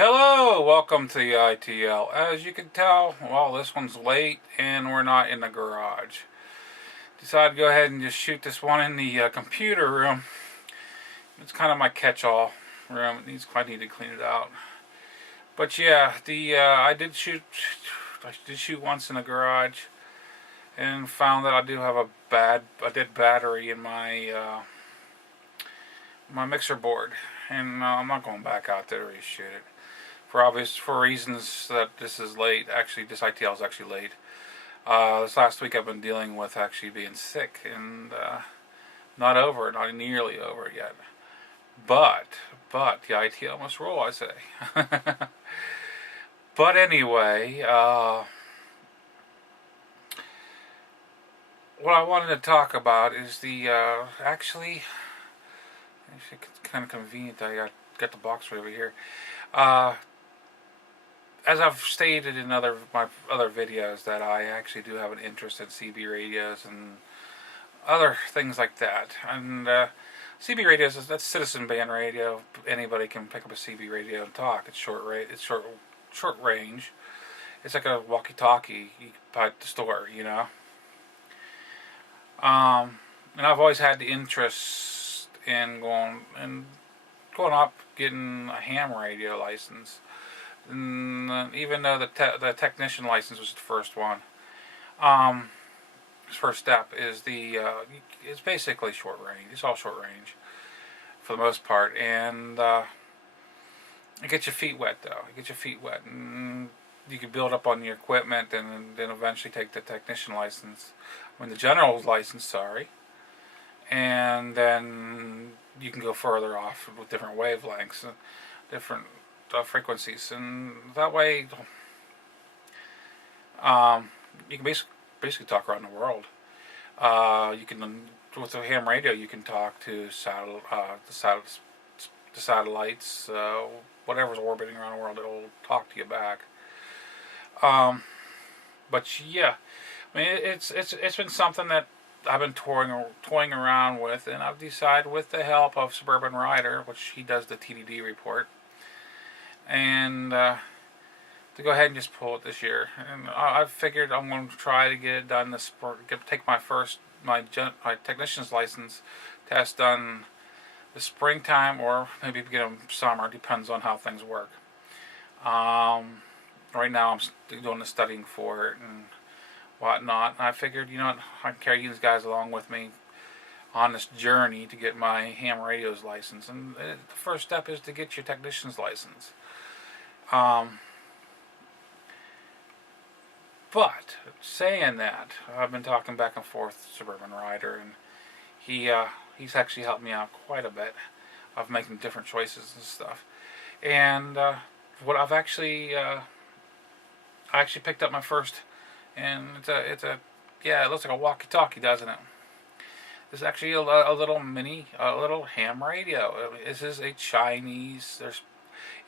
Hello, welcome to the ITL. As you can tell, well, this one's late and we're not in the garage. Decided to go ahead and just shoot this one in the computer room. It's kind of my catch-all room. I need to clean it out. But yeah, I did shoot once in the garage and found that I do have a dead battery in my my mixer board, and I'm not going back out there to reshoot it for reasons that this is late. Actually, this ITL is actually late. This last week I've been dealing with actually being sick and not nearly over yet. But the ITL must roll, I say. But anyway, what I wanted to talk about is actually it's kind of convenient that I got the box right over here. As I've stated in my other videos, that I actually do have an interest in CB radios and other things like that. And CB radios, that's citizen band radio. Anybody can pick up a CB radio and talk. It's short range. It's like a walkie-talkie you can buy at the store, you know. And I've always had the interest in going up, getting a ham radio license. And even though the technician license was the first one, first step is it's basically short range. It's all short range for the most part, and it gets your feet wet though. You get your feet wet, and you can build up on your equipment, and then eventually take the technician license, the general license, sorry, and then you can go further off with different wavelengths, different frequencies, and that way you can basically talk around the world. You can, with a ham radio, you can talk to the satellites, whatever's orbiting around the world. It'll talk to you back. But yeah, I mean, it's been something that I've been toying around with, and I've decided, with the help of Suburban Rider, which he does the TDD report, and to go ahead and just pull it this year. And I've figured I'm going to try to get it done this spring. Take my technician's license test done the springtime, or maybe beginning of summer. Depends on how things work. Right now I'm doing the studying for it and whatnot. And I figured, I can carry these guys along with me on this journey to get my ham radio's license. And the first step is to get your technician's license. But saying that, I've been talking back and forth with Suburban Rider, and he's actually helped me out quite a bit of making different choices and stuff. And what I actually picked up my first, and it looks like a walkie-talkie, doesn't it? It's actually a little ham radio. This is a Chinese.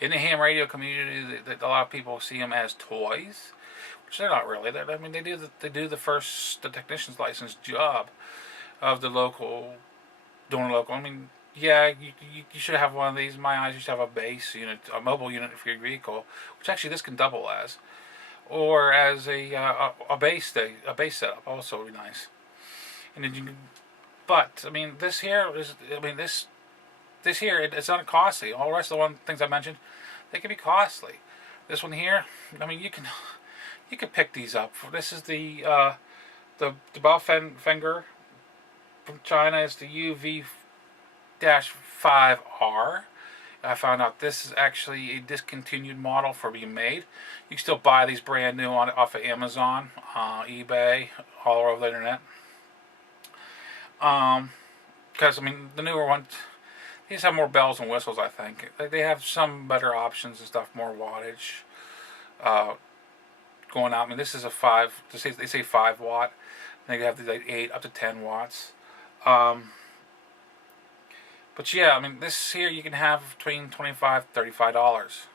In the ham radio community, a lot of people see them as toys, which they're not really. They do the technician's license job of doing a local. Yeah, you should have one of these. In my eyes, you should have a base unit, a mobile unit for your vehicle, which actually this can double as, or as a base setup. Also would be nice. And then but this here is, this here, it's not costly. All the rest of the things I mentioned, they can be costly. This one here, you can pick these up. This is the Baofeng'er from China. It's the UV-5R. I found out this is actually a discontinued model for being made. You can still buy these brand new off of Amazon, eBay, all over the internet. Because the newer ones, these have more bells and whistles. I think they have some better options and stuff, more wattage going out. This is a 5. They say 5 watt. They have the 8 up to 10 watts. But yeah, this here you can have between $25 and $35.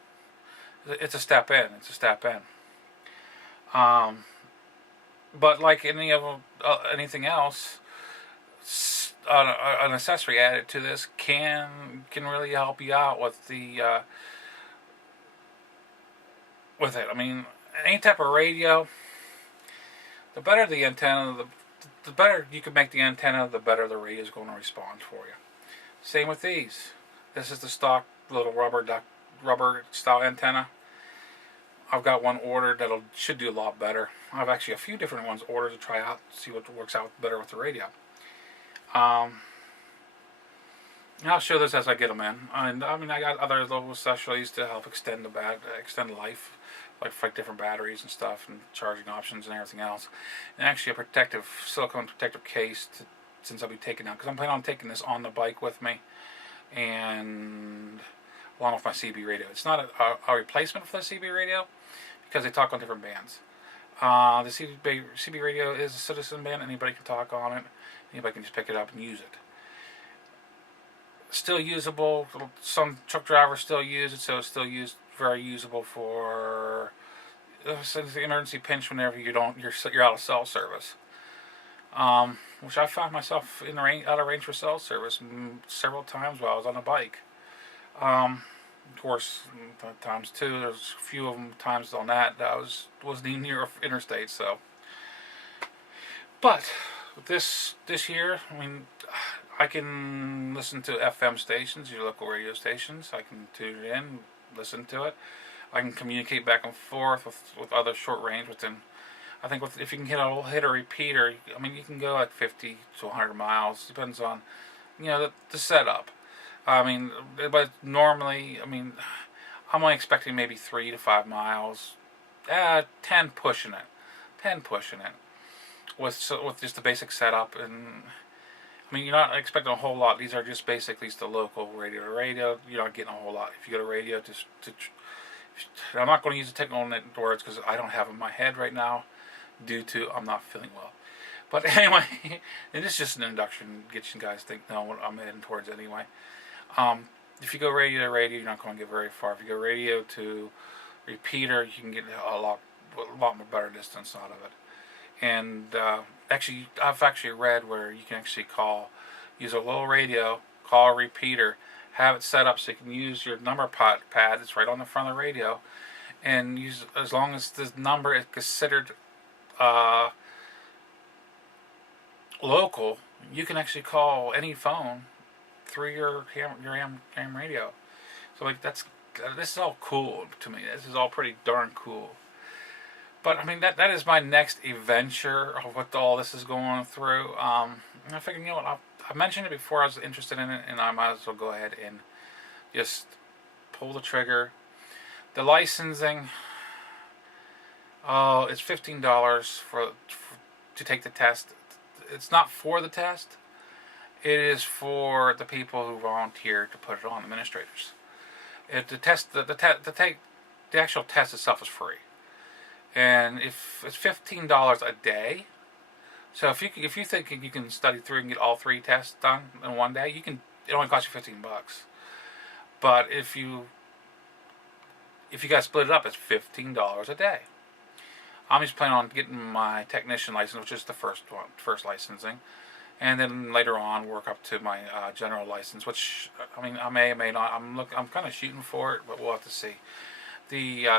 It's a step in. But like anything else, an accessory added to this can really help you out with the with it. I mean, any type of radio, the better the antenna, the better you can make the antenna, the better the radio is going to respond for you. Same with these. This is the stock little rubber style antenna. I've got one ordered that should do a lot better. I have actually a few different ones ordered to try out, see what works out better with the radio. And I'll show this as I get them in. And I mean, I got other little accessories to help extend the life, like different batteries and stuff, and charging options and everything else. And actually a silicone protective case since I'll be taking out, because I'm planning on taking this on the bike with me, and along with my CB radio. It's not a replacement for the CB radio because they talk on different bands. The CB radio is a citizen band. Anybody can talk on it. Anybody can just pick it up and use it. Still usable. Some truck drivers still use it, so it's still very usable for the emergency pinch whenever you're out of cell service. Which I found myself out of range for cell service several times while I was on a bike. Of course, times two. There's a few of them times on that I wasn't even near interstate. So, but this here, I mean, I can listen to FM stations, your local radio stations. I can tune it in, listen to it. I can communicate back and forth with other short range within. I think if you can hit a repeater, I mean, you can go like 50 to 100 miles. Depends on, the setup. I mean, but normally, I mean, I'm only expecting maybe 3 to 5 miles. 10 pushing it. 10 pushing it. With just the basic setup. And I mean, you're not expecting a whole lot. These are just basically the local radio to radio. You're not getting a whole lot. If you go to radio, I'm not going to use the technical words because I don't have them in my head right now due to I'm not feeling well. But anyway, it is just an introduction. Get you guys know what I'm heading towards anyway. If you go radio to radio, you're not going to get very far. If you go radio to repeater, you can get a lot more better distance out of it. And actually, I've actually read where you can actually use a little radio, call a repeater, have it set up so you can use your number pad that's right on the front of the radio, and use as long as the number is considered local, you can actually call any phone through your ham radio. So this is all cool to me. This is all pretty darn cool. But I mean that is my next adventure of what all this is going through. I figured, I mentioned it before. I was interested in it, and I might as well go ahead and just pull the trigger. The licensing, it's $15 to take the test. It's not for the test. It is for the people who volunteer to put it on, administrators. The actual test itself is free, and if it's $15 a day. So if you think you can study through and get all 3 tests done in one day, it only costs you $15. But if you guys split it up, it's $15 a day. I'm just planning on getting my technician license, which is the first licensing, and then later on work up to my general license, which I mean I may or may not. I'm kind of shooting for it, but we'll have to see. The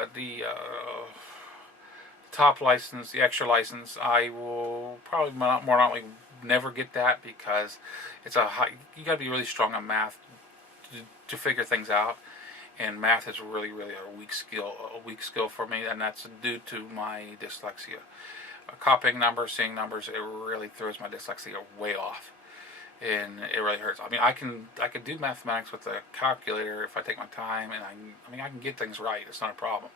top license, the extra license, I will probably more likely never get that because you got to be really strong on math to figure things out, and math is really a weak skill for me, and that's due to my dyslexia. Copying numbers, seeing numbers, it really throws my dyslexia way off, and it really hurts. I mean, I can do mathematics with a calculator if I take my time, and I can get things right. It's not a problem.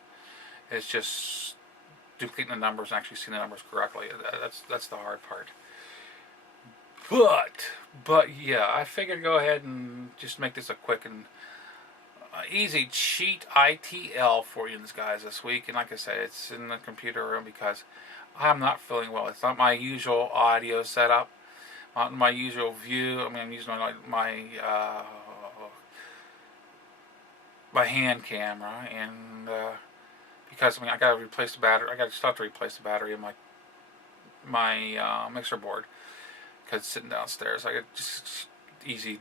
It's just duplicating the numbers and actually seeing the numbers correctly. That's the hard part. But yeah, I figured to go ahead and just make this a quick and easy cheat ITL for you guys this week. And like I said, it's in the computer room because I'm not feeling well. It's not my usual audio setup, not my usual view. I mean, I'm using my hand camera, and because I got to replace the battery. I got to start to replace the battery in my mixer board because it's sitting downstairs. I got just easy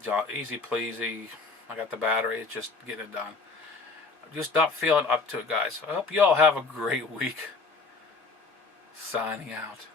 pleasy. I got the battery. It's just getting it done. I'm just not feeling up to it, guys. I hope you all have a great week. Signing out.